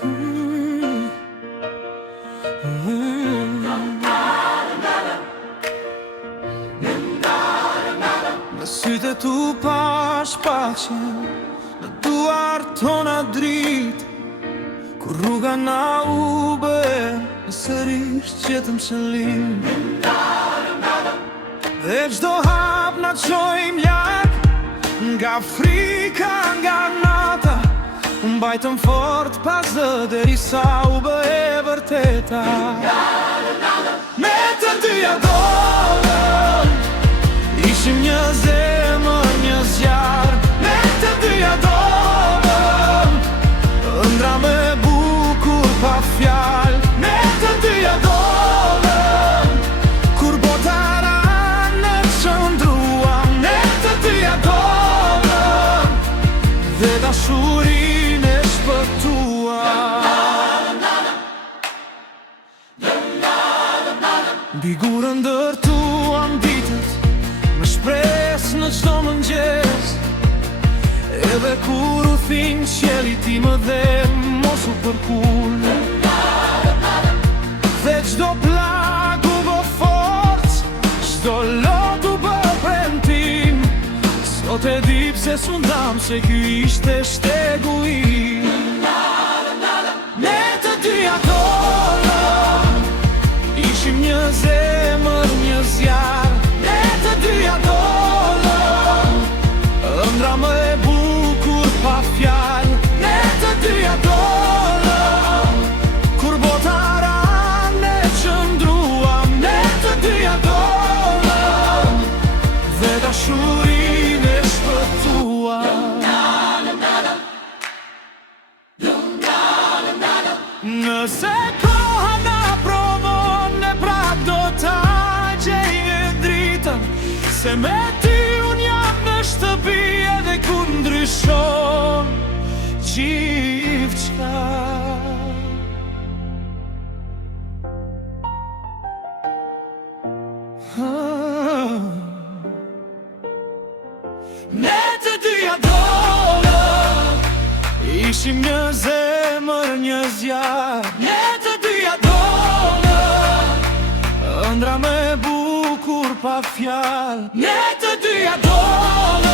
Në sytë tu pash paqen, në duar tona drit, kur rruga na u bë, në sërish qëtëm qëllim. Dhe çdo hap na qojmë lak, nga frika, nga nata, mbajtëm fort pas derisa u bë e vërteta. Me të dyja dorë ishim një zemër, një zjarr. Me të dyja dorë ëndra me bukur pa fjalë. Me të dyja dorë kur botara ne qëndruam. Me të dyja dorë dhe dashurinë e shpëtuam. Mbi gurën ndërtuam ditët me shpresë në çdo mëngjes, edhe kur u thin qielli ti më dhe mos u përkull. Dhe çdo plag u bë forcë, çdo lot u bë premtim. Sot e di pse s'undam se ky ishte shtegu im. Me të dyja dorë ishim një zemër, një zjarr. Me të dyja dorë ëndra më e bukur pa fjalë. Me të dyja dorë kur botara ne qëndruam. Me të dyja dorë dhe dashurinë e shpëtuam. Nëse koha na provon, ne prap do ta gjejmë dritën, se me ty unë jam në shtëpi edhe kur ndryshon gjithçka. Me të dyja dorë ishim një zemër, një zjarr. Me të dyja dorë ëndra me bukur pa fjalë. Me të dyja dorë